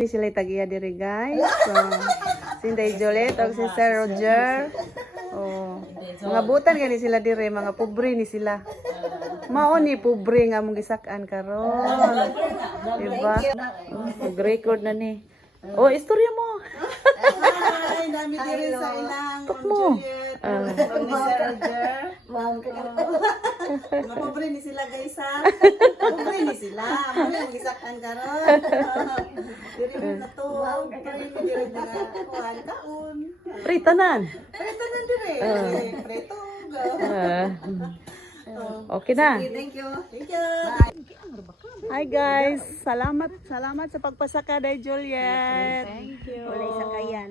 Ini sila tagiya diri guys. So, si Inday Jolette o si Sir Roger. Oh, mga butan gani sila diri, mga pobre ni sila. Mao ni pobre nga mong gisak-an karon. Diba? Mag-record na ni. Oh, istorya mo. Ay, dami diri sa ilang Tok mo. Sir Roger. Mga pobre ni sila guys ha. Pobre ni sila. Muna ang gisakan karon. Diri mo na to. Diri mo diri na kuhan kaon. Pritanan. Preto na diri. Preto. Okay na. Thank you. Thank you. Hi guys. Salamat sa pagpasaka day Juliet. Thank you. Walay sakayan.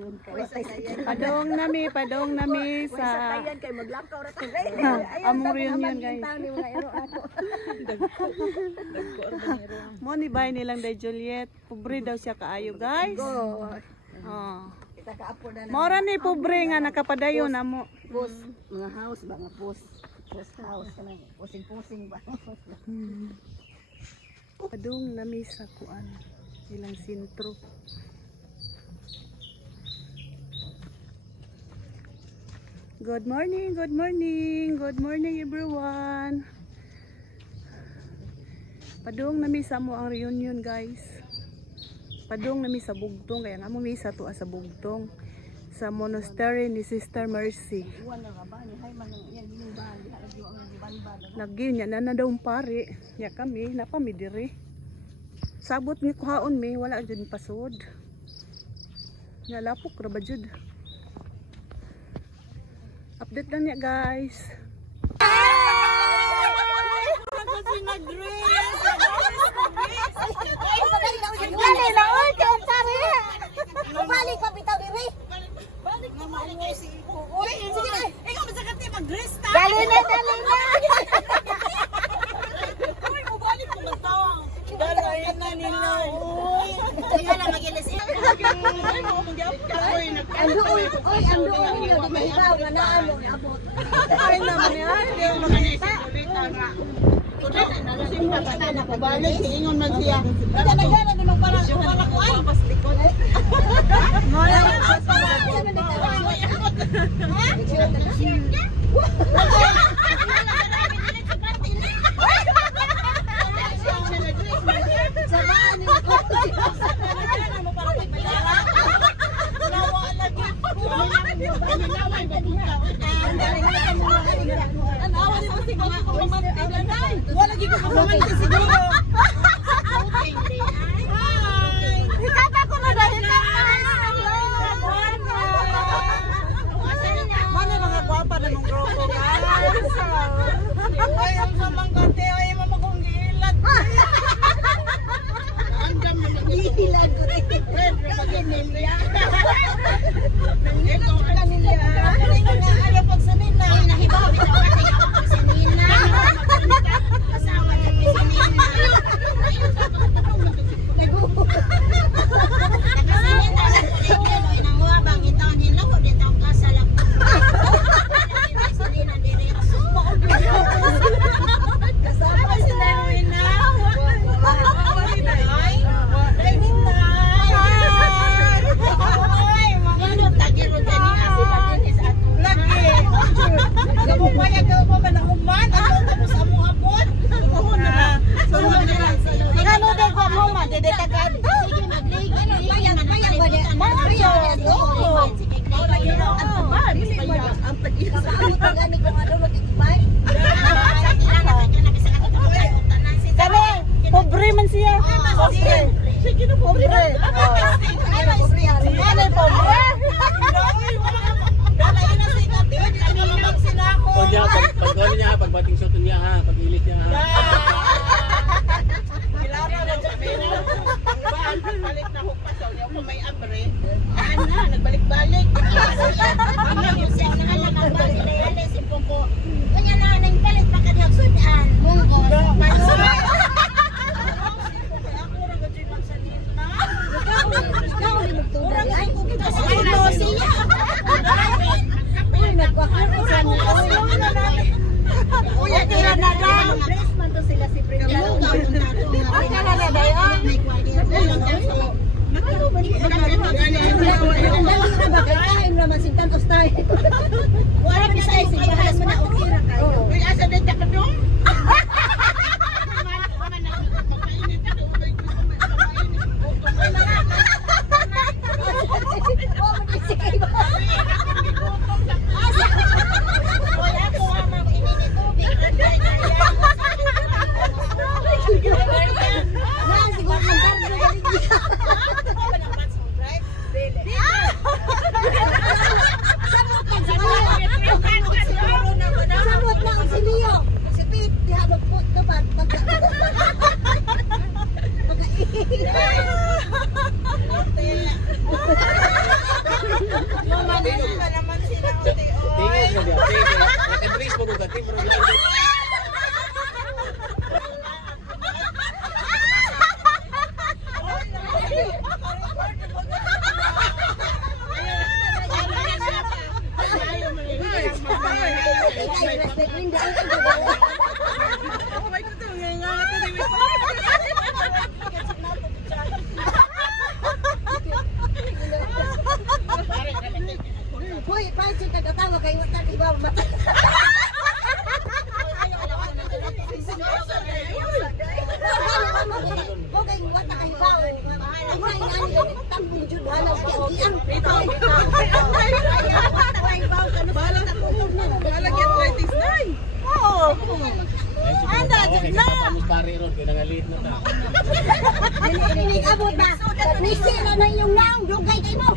Padong nami sa Sakayan kay maglakaw ra kay. among reunion guys. Mo ni bay nilang day Juliet. Pobre daw siya kaayo guys. Oh. Mora ni pobre nga nakapadayon namo. Pus, mga house ba nga pus. Pus house kanang pusing-pusing ba. Padung nami sa kuan ilang sentro. Good morning everyone. Padung nami sa mo ang reunion guys. Padung nami sa Bugtong kaya nga mo misa to sa Bugtong sa monastery ni Sister Mercy. Lagi niya na daw pare. Ya kami diri. Sabot ni kuhaon mi wala jud pasod. Nalapok ra ba jud. Update lang niya guys. Balik pa bitaw diri. Balik na mali kay si Iko. Uy, sige. Ikaw masakati mag-dress ta. Dali na. Uy, mabalik ko na to. Dalayan na nila. Uy. Kaya na magilis. Ay, mo magyapon ka. Uy, Andoon niyo dumahibaw nga naano abot. Ay, naman yan. Hindi mo manisip ulit nga. Balik, ingon man siya. Nagana naman parang kuwan. Paslikod. Mola. Wala gid ko mamanti siguro. Ikata ko na dahil Mana mga gwapa na mong grupo guys. Ay, ang samang kante ay mamagong gilat. Andam na ilan ko rin. Pedro Maginilya. Ito kanila. Kanina nga ayaw pag sa nila. Ay, nahibaw bitaw kasi ako sa nina. Kasama sa nina. Pobre man siya. Sige na pobre. Ano pobre? Dalayan na si Kati. Hindi na sila ako. Pag gano'n niya, pagbating shot niya ha, pag-ilit niya ha. Kilala na dyan. Balik na hukpasaw niya kung may abre. Ana, nagbalik-balik. Ang yung siya na lang ang bagay si Popo. Kanya na nang palit pa ka diyan sudan. Munggo. Wala bisa ay sigahan mo na ukira kayo. Uy, asa din ka dong? Wala ko amang ininitubig. Samot na ang siniyo. Si Pete, dihalog po ito ba? Mamanin pa naman sila uti. Tingin na diya. Tingin. Nakadris mo kung dati. Hoy, pansin kagatawa kayo wata kay bawa mata. Okay, wata kay bawa. May nani tambong jud halaw kay ang pito. Wata kay bawa kana bala na tulog na. Wala get arthritis na. Oo. Anda, dyan na. Pari ron. Pinangalit na ta. Ini abot na. Nisira na yung naong dugay kay mo.